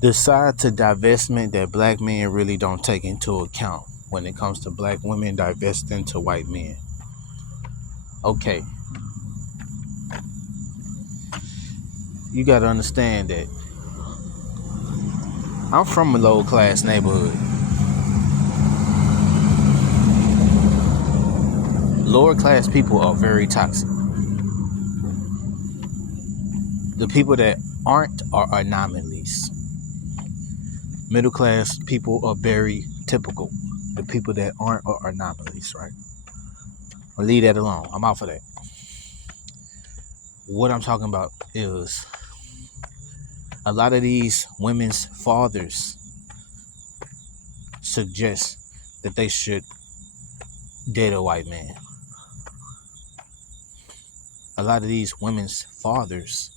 The side to divestment that black men really don't take into account when it comes to black women divesting to white men. Okay, you got to understand that I'm from a low class neighborhood. Lower class people are very toxic. The people that aren't are anomalies. Middle class people are very typical. The people that aren't are anomalies, right? I'll leave that alone. I'm out for that. What I'm talking about is a lot of these women's fathers suggest that they should date a white man. A lot of these women's fathers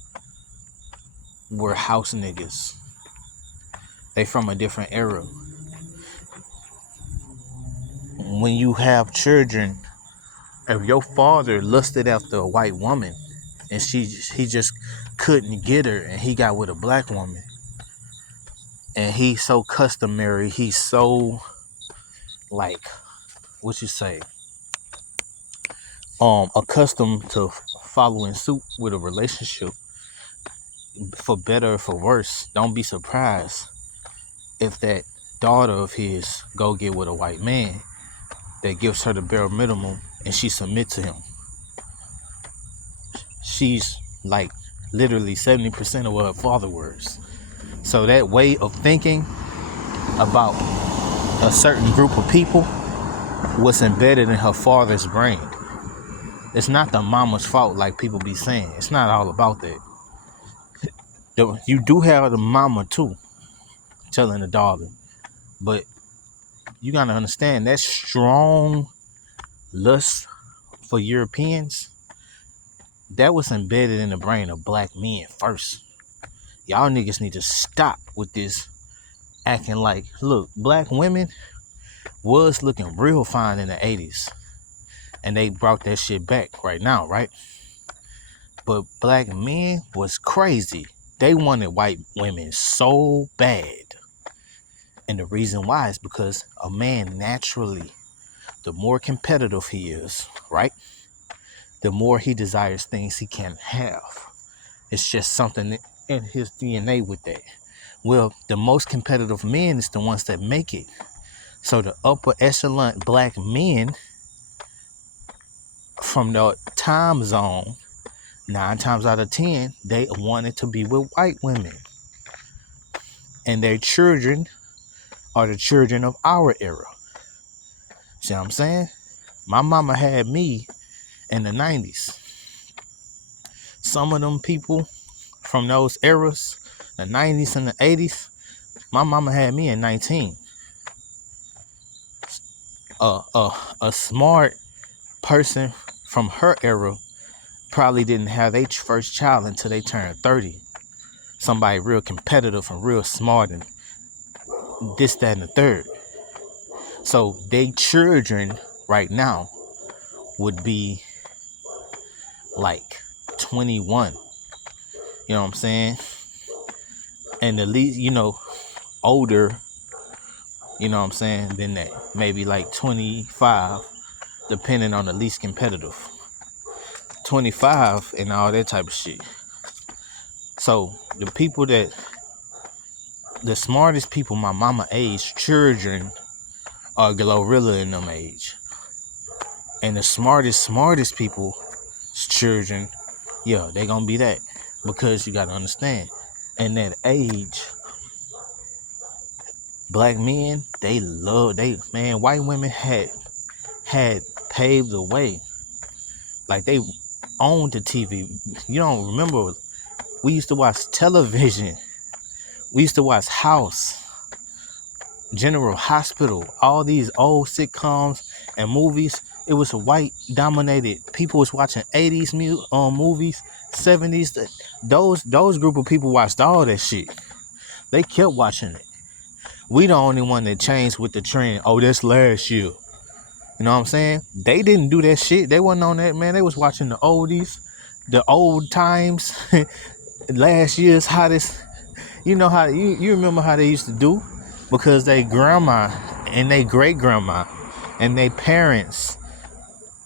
were house niggas. They from a different era. When you have children, if your father lusted after a white woman and he just couldn't get her and he got with a black woman and he's so customary, he's so like what you say, accustomed to following suit with a relationship, for better or for worse, don't be surprised if that daughter of his go get with a white man that gives her the bare minimum and she submit to him. She's like literally 70% of what her father was. So that way of thinking about a certain group of people was embedded in her father's brain. It's not the mama's fault like people be saying. It's not all about that. You do have the mama too telling the daughter, but you gotta understand that strong lust for Europeans, that was embedded in the brain of black men first. Y'all niggas need to stop with this acting like, look, black women was looking real fine in the 80s. And they brought that shit back right now, right? But black men was crazy. They wanted white women so bad. And the reason why is because a man naturally, the more competitive he is, right? The more he desires things he can't have. It's just something in his DNA with that. Well, the most competitive men is the ones that make it. So the upper echelon black men from the time zone, 9 times out of 10, they wanted to be with white women. And their children are the children of our era. See what I'm saying? My mama had me in the 90s. Some of them people from those eras, the 90s and the 80s, my mama had me at 19. A smart person from her era probably didn't have their first child until they turned 30. Somebody real competitive and real smart and this, that, and the third. So they children right now would be like 21. You know what I'm saying? And the least, older, you know what I'm saying, than that. Maybe like 25, depending on the least competitive. 25 and all that type of shit. So the smartest people my mama age, children are Glorilla in them age. And the smartest people, children, yeah, they gonna be that. Because you gotta understand, in that age, black men, white women had paved the way. Like they owned the TV. You don't remember, we used to watch television. We used to watch House, General Hospital, all these old sitcoms and movies. It was a white dominated. People was watching 80s movies, 70s. Those group of people watched all that shit. They kept watching it. We the only one that changed with the trend. Oh, that's last year. You know what I'm saying? They didn't do that shit. They wasn't on that, man. They was watching the oldies, the old times, last year's hottest. You know how you remember how they used to do? Because they grandma and they great grandma and they parents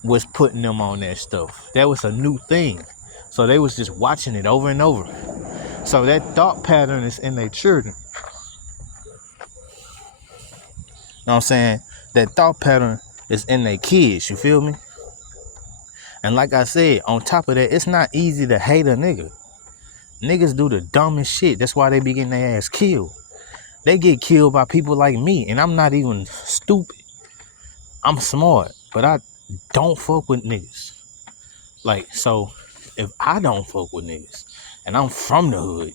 was putting them on that stuff. That was a new thing. So they was just watching it over and over. So that thought pattern is in their children. You know what I'm saying? That thought pattern is in their kids, you feel me? And like I said, on top of that, it's not easy to hate a nigga. Niggas do the dumbest shit. That's why they be getting their ass killed. They get killed by people like me, and I'm not even stupid. I'm smart, but I don't fuck with niggas. Like, so if I don't fuck with niggas, and I'm from the hood,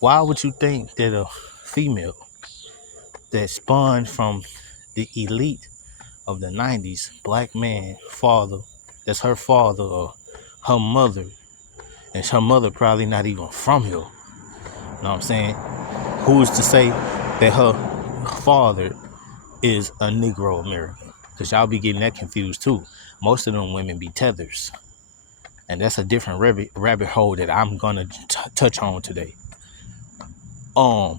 why would you think that a female that spawned from the elite of the 90s, black man, father, that's her father or her mother, and her mother probably not even from here, you know what I'm saying? Who is to say that her father is a Negro American? Because y'all be getting that confused too. Most of them women be tethers. And that's a different rabbit hole that I'm gonna touch on today. Why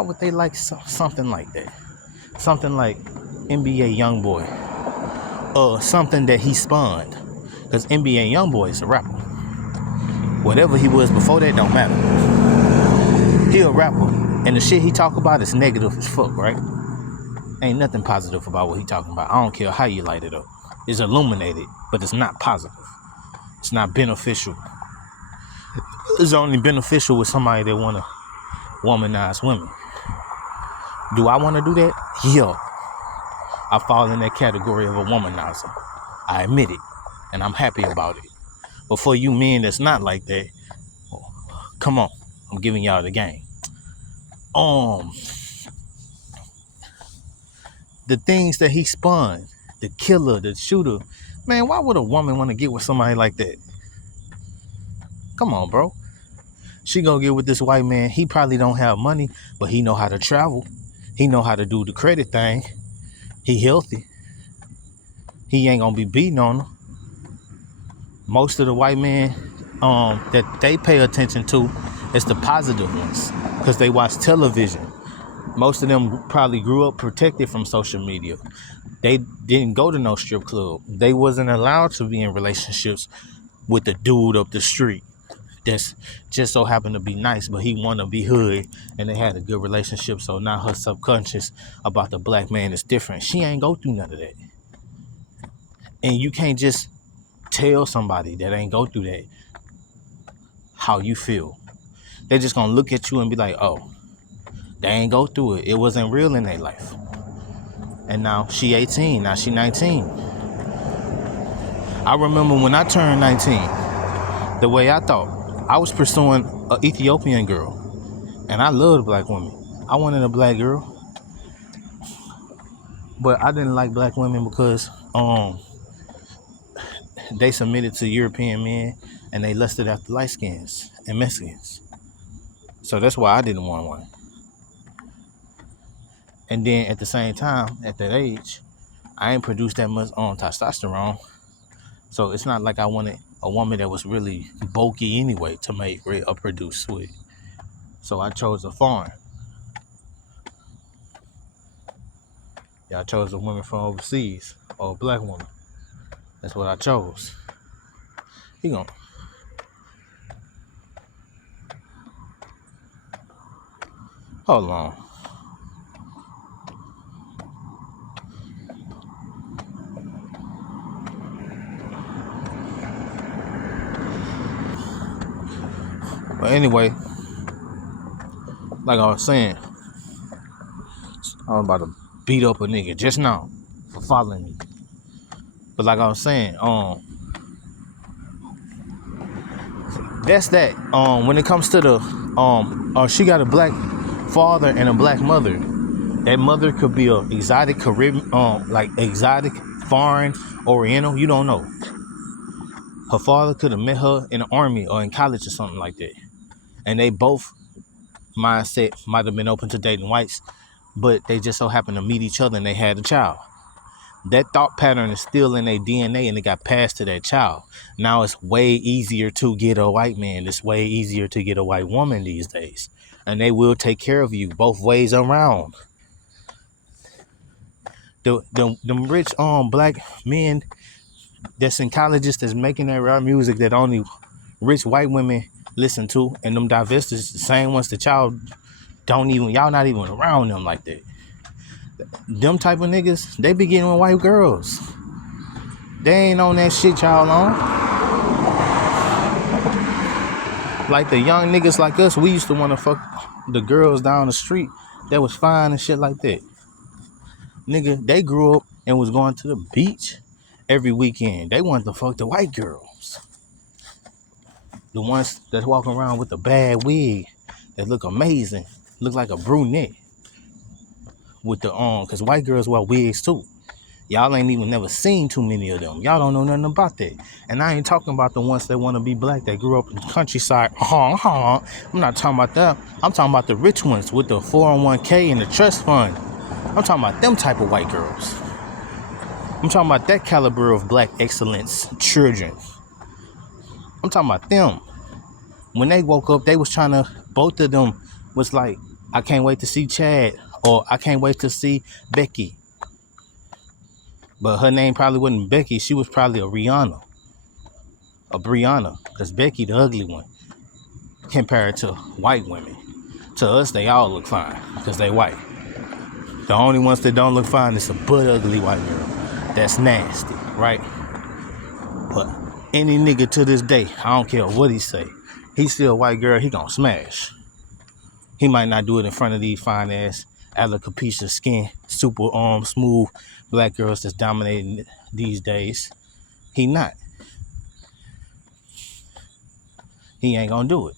would they like something like that? Something like NBA Youngboy, something that he spawned. Because NBA Youngboy is a rapper. Whatever he was before that don't matter. He a rapper, and the shit he talk about is negative as fuck, right? Ain't nothing positive about what he talking about. I don't care how you light it up. It's illuminated, but it's not positive. It's not beneficial. It's only beneficial with somebody that want to womanize women. Do I want to do that? Yeah. I fall in that category of a womanizer. I admit it, and I'm happy about it. But for you men that's not like that, come on, I'm giving y'all the game. The things that he spun, the killer, the shooter, man, why would a woman want to get with somebody like that? Come on, bro. She gonna get with this white man. He probably don't have money, but he know how to travel. He know how to do the credit thing. He healthy. He ain't gonna be beating on her. Most of the white men that they pay attention to is the positive ones because they watch television. Most of them probably grew up protected from social media. They didn't go to no strip club. They wasn't allowed to be in relationships with the dude up the street that's just so happened to be nice, but he want to be hood, and they had a good relationship. So now her subconscious about the black man is different. She ain't go through none of that. And you can't just tell somebody that ain't go through that how you feel. They just gonna look at you and be like, oh, they ain't go through it. It wasn't real in their life. And now she 18, now she 19. I remember when I turned 19, the way I thought, I was pursuing an Ethiopian girl, and I loved black women. I wanted a black girl, but I didn't like black women because they submitted to European men, and they lusted after light skins and Mexicans. So that's why I didn't want one. And then at the same time, at that age, I ain't produced that much testosterone. So it's not like I wanted a woman that was really bulky anyway to make or produce with. So I chose a foreign. Yeah, I chose a woman from overseas or a black woman. That's what I chose. He gonna. Hold on. But anyway, like I was saying, I'm about to beat up a nigga just now for following me. But like I was saying, that's that. When it comes to the she got a black father and a black mother. That mother could be a exotic Caribbean, like exotic, foreign, Oriental. You don't know. Her father could have met her in the army or in college or something like that. And they both mindset might have been open to dating whites, but they just so happened to meet each other and they had a child. That thought pattern is still in their DNA and it got passed to that child. Now it's way easier to get a white man. It's way easier to get a white woman these days. And they will take care of you both ways around. Them rich black men that's in colleges that's making that rap music that only rich white women listen to, and them divesters, the same ones that y'all not even around them like that. Them type of niggas, they be getting with white girls. They ain't on that shit y'all on. Like the young niggas like us, we used to want to fuck the girls down the street that was fine and shit like that. Nigga, they grew up and was going to the beach every weekend. They wanted to fuck the white girls. The ones that walk around with a bad wig that look amazing, look like a brunette with the cause white girls wear wigs too. Y'all ain't even never seen too many of them. Y'all don't know nothing about that. And I ain't talking about the ones that want to be black that grew up in the countryside. I'm not talking about that. I'm talking about the rich ones with the 401k and the trust fund. I'm talking about them type of white girls. I'm talking about that caliber of black excellence children. I'm talking about them. When they woke up, they was trying to, both of them was like, I can't wait to see Chad, or I can't wait to see Becky. But her name probably wasn't Becky. She was probably a Brianna, because Becky, the ugly one, compared to white women. To us, they all look fine because they white. The only ones that don't look fine is a butt ugly white girl. That's nasty, right? But any nigga to this day, I don't care what he say, he still a white girl, he gonna smash. He might not do it in front of these fine ass alopecia skin, super smooth black girls that's dominating these days. He not. He ain't gonna do it.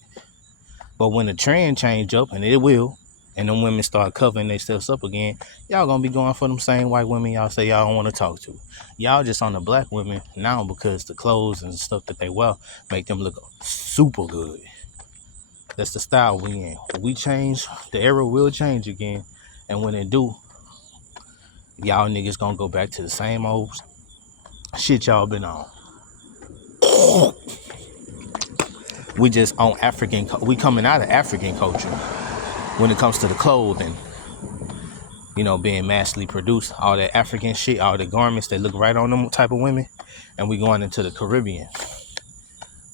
But when the trend change up, and it will, and them women start covering themselves up again, y'all gonna be going for them same white women y'all say y'all don't want to talk to. Y'all just on the black women now because the clothes and stuff that they wear make them look super good. That's the style we in. When we change, the era will change again. And when it do, y'all niggas gonna go back to the same old shit y'all been on. We just on we coming out of African culture when it comes to the clothing. You know, being massively produced, all that African shit, all the garments that look right on them type of women. And we going into the Caribbean.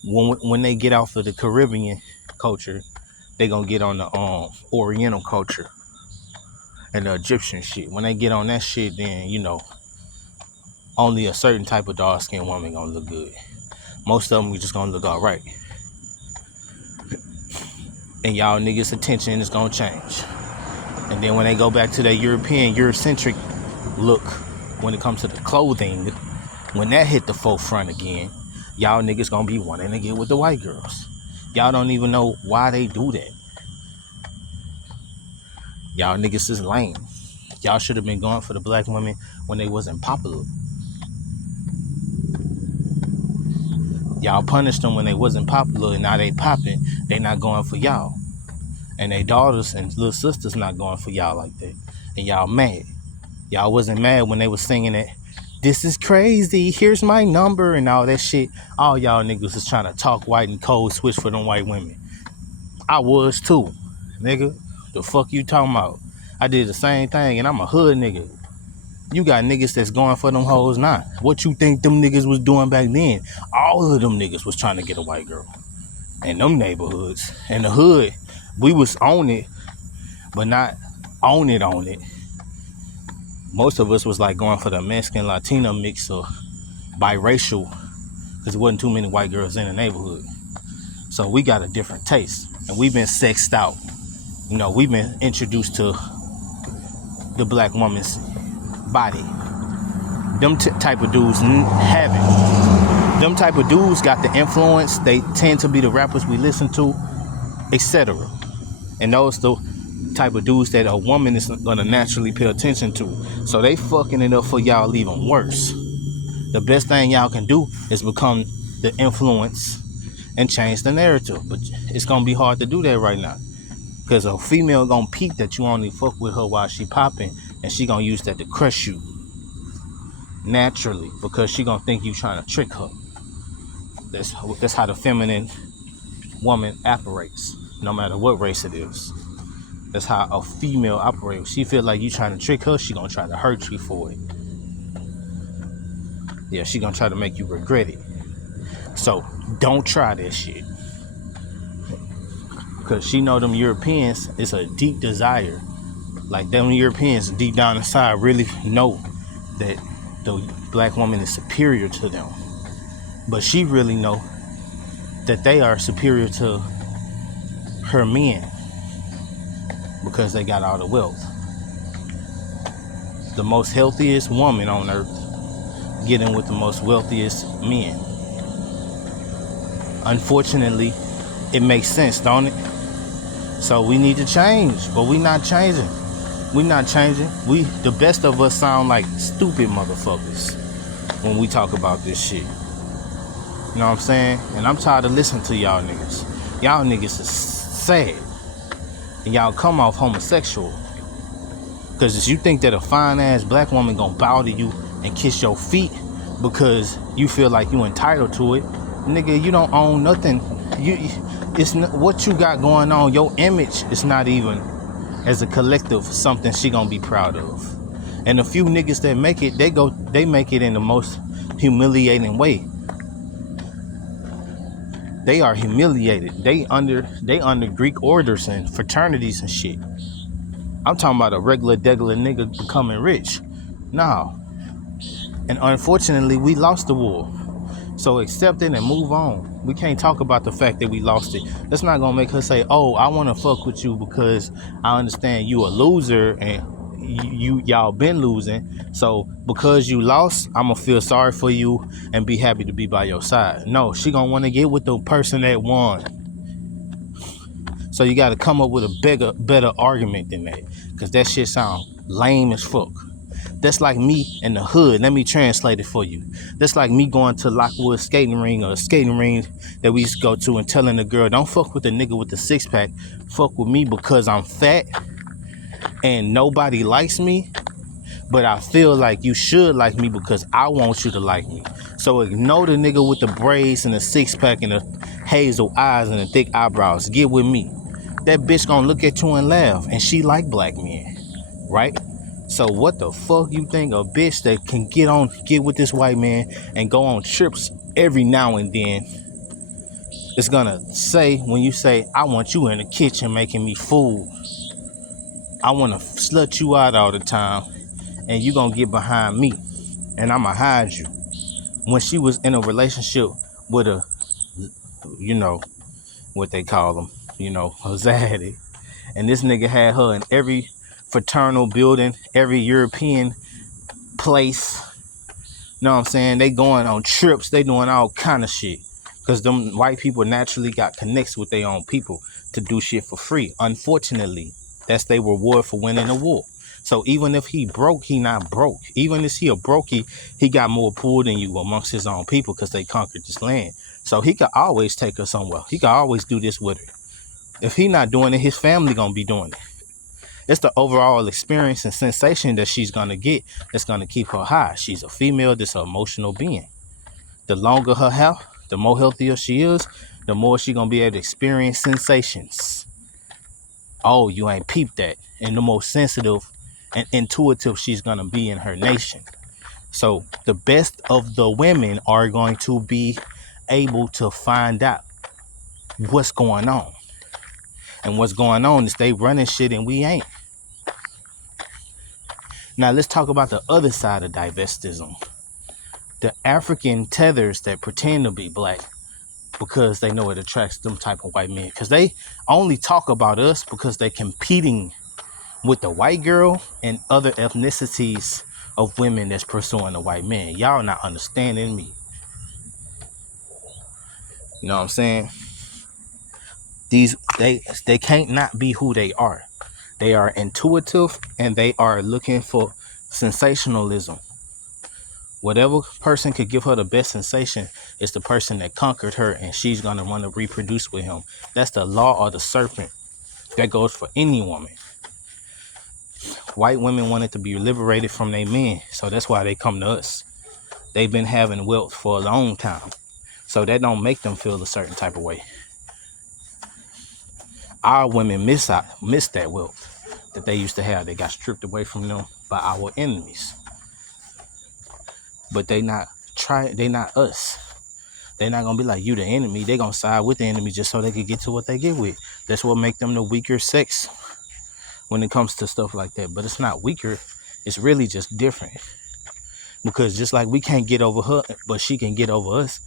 When they get off of the Caribbean culture, they gonna get on the Oriental culture and the Egyptian shit. When they get on that shit, then, you know, only a certain type of dark-skinned woman gonna look good. Most of them we just gonna look all right. And y'all niggas' attention is gonna change. And then when they go back to that Eurocentric look, when it comes to the clothing, when that hit the forefront again, y'all niggas gonna be wanting to get with the white girls. Y'all don't even know why they do that. Y'all niggas is lame. Y'all should have been going for the black women when they wasn't popular. Y'all punished them when they wasn't popular, and now they popping. They not going for y'all. And they daughters and little sisters not going for y'all like that. And y'all mad. Y'all wasn't mad when they was singing it. This is crazy. Here's my number and all that shit. All y'all niggas is trying to talk white and code switch for them white women. I was too, nigga. The fuck you talking about? I did the same thing, and I'm a hood nigga. You got niggas that's going for them hoes now. What you think them niggas was doing back then? All of them niggas was trying to get a white girl. In them neighborhoods. In the hood, we was on it, but not on it. Most of us was like going for the Mexican Latino mix or biracial, because there wasn't too many white girls in the neighborhood. So we got a different taste, and we've been sexed out. You know, we've been introduced to the black woman's body. Them type of dudes haven't. Them type of dudes got the influence. They tend to be the rappers we listen to, etc. And those the type of dudes that a woman is gonna naturally pay attention to. So they fucking it up for y'all even worse. The best thing y'all can do is become the influence and change the narrative. But it's gonna be hard to do that right now. Because a female gonna peep that you only fuck with her while she popping, and she gonna use that to crush you. naturally, because she gonna think you trying to trick her. That's how the feminine woman operates, no matter what race it is. That's how a female operates. She feel like you trying to trick her, she gonna try to hurt you for it. Yeah, she gonna try to make you regret it. So don't try this shit. Cause she know them Europeans, it's a deep desire. Like them Europeans deep down inside really know that the black woman is superior to them. But she really know that they are superior to her men because they got all the wealth. The most healthiest woman on earth getting with the most wealthiest men. Unfortunately, it makes sense, don't it? So we need to change, but we not changing. We not changing. The best of us sound like stupid motherfuckers when we talk about this shit. You know what I'm saying? And I'm tired of listening to y'all niggas. Y'all niggas is sad. And y'all come off homosexual. Because if you think that a fine ass black woman gonna bow to you and kiss your feet because you feel like you entitled to it, nigga, you don't own nothing. It's not, what you got going on, your image is not even as a collective something she gonna be proud of. And a few niggas that make it, they make it in the most humiliating way. They are humiliated. They under Greek orders and fraternities and shit. I'm talking about a regular nigga becoming rich. No. And unfortunately, we lost the war. So accept it and move on. We can't talk about the fact that we lost it. That's not gonna make her say, oh, I wanna fuck with you because I understand you a loser and y'all been losing. So because you lost, I'm gonna feel sorry for you and be happy to be by your side. No, she gonna wanna get with the person that won. So you gotta come up with a better argument than that. Cause that shit sound lame as fuck. That's like me in the hood. Let me translate it for you. That's like me going to Lockwood skating ring or a skating ring that we used to go to and telling the girl, don't fuck with the nigga with the six pack. Fuck with me because I'm fat and nobody likes me. But I feel like you should like me because I want you to like me. So ignore the nigga with the braids and the six pack and the hazel eyes and the thick eyebrows. Get with me. That bitch gonna look at you and laugh. And she like black men. Right? So what the fuck you think a bitch that can get with this white man and go on trips every now and then is gonna say when you say, I want you in the kitchen making me food. I wanna slut you out all the time and you gonna get behind me and I'ma hide you. When she was in a relationship with a, you know, what they call them, you know, a zaddy. And this nigga had her in every fraternal building, every European place. You know what I'm saying? They going on trips. They doing all kind of shit. Because them white people naturally got connects with their own people to do shit for free. Unfortunately, that's their reward for winning the war. So even if he broke, he not broke. Even if he a brokey, he got more pull than you amongst his own people because they conquered this land. So he could always take her somewhere. He could always do this with her. If he not doing it, his family gonna be doing it. It's the overall experience and sensation that she's gonna get that's gonna keep her high. She's a female that's an emotional being. The longer her health, the more healthier she is, the more she gonna be able to experience sensations. Oh, you ain't peeped that. And the more sensitive and intuitive she's gonna be in her nation. So the best of the women are going to be able to find out what's going on. And what's going on is they running shit and we ain't. Now let's talk about the other side of divestism. The African tethers that pretend to be black because they know it attracts them type of white men. Because they only talk about us because they're competing with the white girl and other ethnicities of women that's pursuing the white man. Y'all not understanding me. You know what I'm saying? They can't not be who they are. They are intuitive and they are looking for sensationalism. Whatever person could give her the best sensation is the person that conquered her, and she's gonna want to reproduce with him. That's the law of the serpent. That goes for any woman. White women wanted to be liberated from their men, so that's why they come to us. They've been having wealth for a long time. So that don't make them feel a certain type of way. Our women miss that wealth that they used to have. They got stripped away from them by our enemies. But they not us. They're not gonna be like, you the enemy. They gonna side with the enemy just so they can get to what they get with. That's what make them the weaker sex when it comes to stuff like that. But it's not weaker. It's really just different. Because just like we can't get over her, but she can get over us,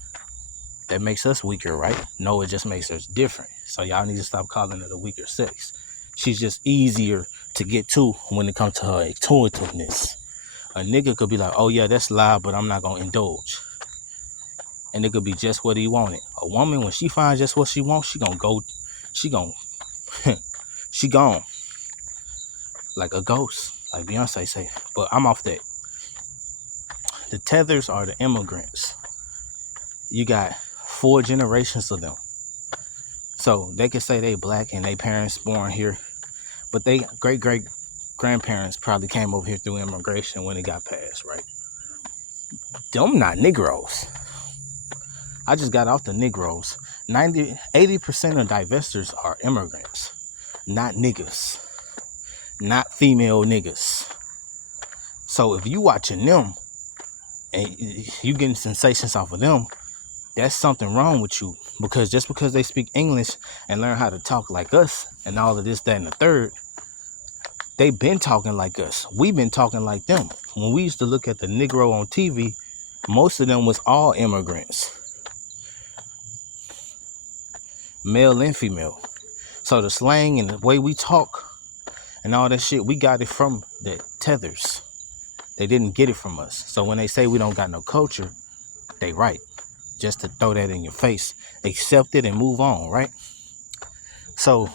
that makes us weaker, right? No, it just makes us different. So y'all need to stop calling it a weaker sex. She's just easier to get to when it comes to her intuitiveness. A nigga could be like, oh yeah, that's loud, but I'm not gonna indulge. And it could be just what he wanted. A woman, when she finds just what she wants, she gone like a ghost, like Beyonce say. But I'm off that. The tethers are the immigrants. You got 4 generations of them. So they could say they black and they parents born here, but they great grandparents probably came over here through immigration when it got passed, right? Them not Negroes. I just got off the Negroes. 80% of divesters are immigrants, not niggas, not female niggas. So if you watching them and you getting sensations off of them, that's something wrong with you. Because just because they speak English and learn how to talk like us and all of this, that, and the third, they been talking like us. We've been talking like them. When we used to look at the Negro on TV, most of them was all immigrants, male and female. So the slang and the way we talk and all that shit, we got it from the tethers. They didn't get it from us. So when they say we don't got no culture, they right. Just to throw that in your face. Accept it and move on, right? So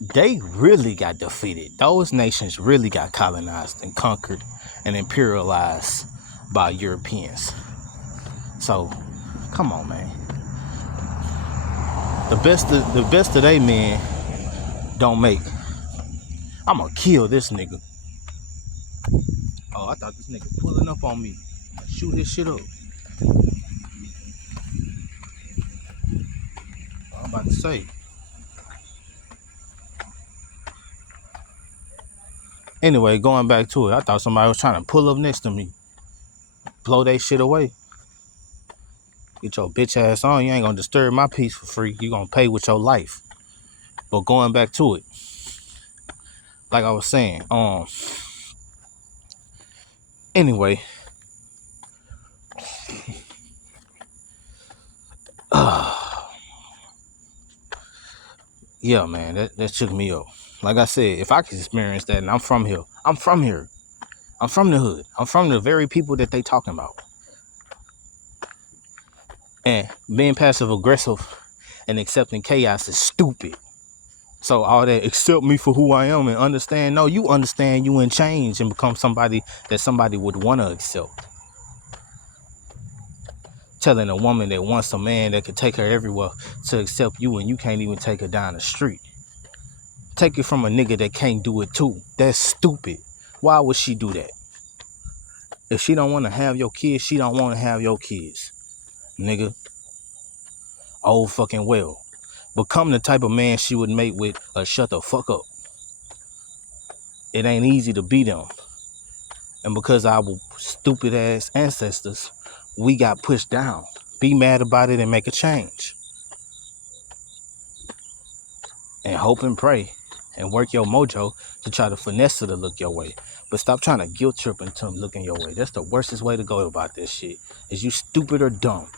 they really got defeated. Those nations really got colonized and conquered and imperialized by Europeans. So come on, man. The best of they men don't make. I'm gonna kill this nigga. Oh, I thought this nigga pulling up on me. Shoot his shit up. I'm about to say. Anyway, going back to it, I thought somebody was trying to pull up next to me. Blow that shit away. Get your bitch ass on. You ain't gonna disturb my peace for free. You gonna pay with your life. But going back to it, like I was saying, anyway. Yeah, man, that shook me up. Like I said, if I could experience that, and I'm from here. I'm from the hood. I'm from the very people that they talking about. And being passive aggressive and accepting chaos is stupid. So all that, accept me for who I am and understand. No, you understand you and change and become somebody that somebody would want to accept. Telling a woman that wants a man that could take her everywhere to accept you and you can't even take her down the street. Take it from a nigga that can't do it too. That's stupid. Why would she do that? If she don't want to have your kids, she don't want to have your kids. Nigga. Oh fucking well. Become the type of man she would mate with or shut the fuck up. It ain't easy to be them. And because our stupid ass ancestors, we got pushed down. Be mad about it and make a change. And hope and pray and work your mojo to try to finesse her to look your way. But stop trying to guilt trip into looking your way. That's the worstest way to go about this shit. Is you stupid or dumb.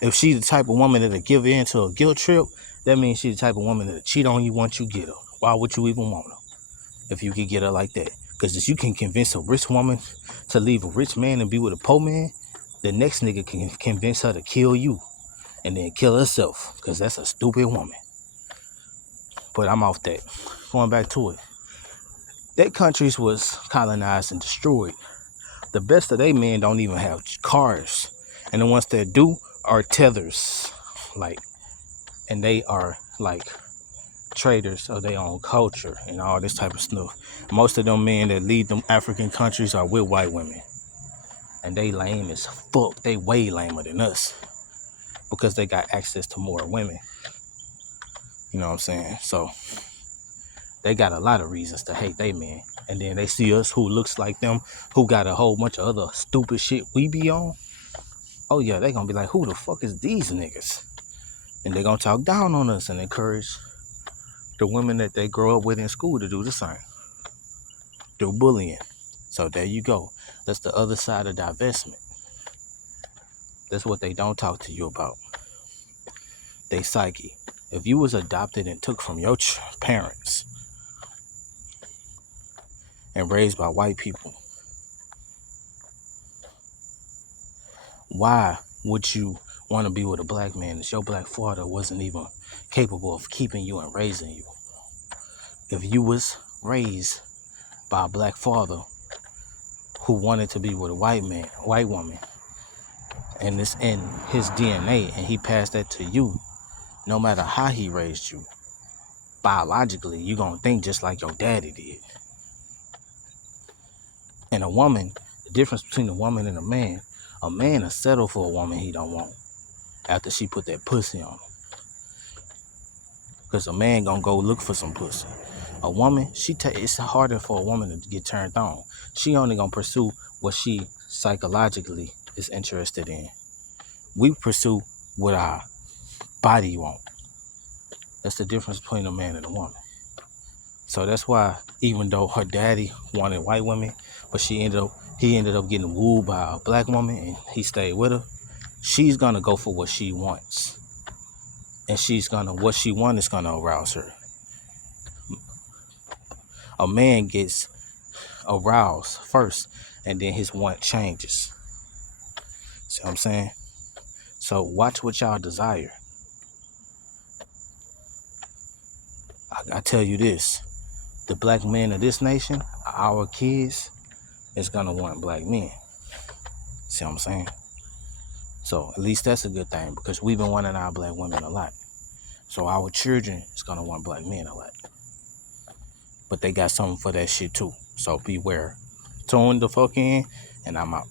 If she's the type of woman that'll give in to a guilt trip, that means she's the type of woman that'll cheat on you once you get her. Why would you even want her if you could get her like that? Because if you can convince a rich woman to leave a rich man and be with a poor man, the next nigga can convince her to kill you and then kill herself, because that's a stupid woman. But I'm off that. Going back to it. That countries was colonized and destroyed. The best of they men don't even have cars. And the ones that do are tethers. And they are traders of their own culture and all this type of stuff. Most of them men that lead them African countries are with white women. And they lame as fuck. They way lamer than us because they got access to more women. You know what I'm saying? So they got a lot of reasons to hate they men. And then they see us who looks like them, who got a whole bunch of other stupid shit we be on. Oh yeah, they gonna be like, who the fuck is these niggas? And they gonna talk down on us and encourage the women that they grow up with in school to do the same. Do bullying. So there you go. That's the other side of divestment. That's what they don't talk to you about. They psyche. If you was adopted and took from your parents and raised by white people, why would you want to be with a black man if your black father wasn't even capable of keeping you and raising you? If you was raised by a black father who wanted to be with a white woman, and it's in his DNA, and he passed that to you, no matter how he raised you, biologically, you're going to think just like your daddy did. And a woman, the difference between a woman and a man will settle for a woman he don't want after she put that pussy on him. Because a man going to go look for some pussy. A woman, it's harder for a woman to get turned on. She only going to pursue what she psychologically is interested in. We pursue what our body want. That's the difference between a man and a woman. So that's why, even though her daddy wanted white women, but he ended up getting wooed by a black woman and he stayed with her, she's gonna go for what she wants. And what she wants is gonna arouse her. A man gets aroused first and then his want changes. See what I'm saying? So watch what y'all desire. I tell you this, the black men of this nation, our kids, is gonna want black men. See what I'm saying? So at least that's a good thing because we've been wanting our black women a lot. So our children is gonna want black men a lot. But they got something for that shit too. So beware. Tune the fuck in, and I'm out.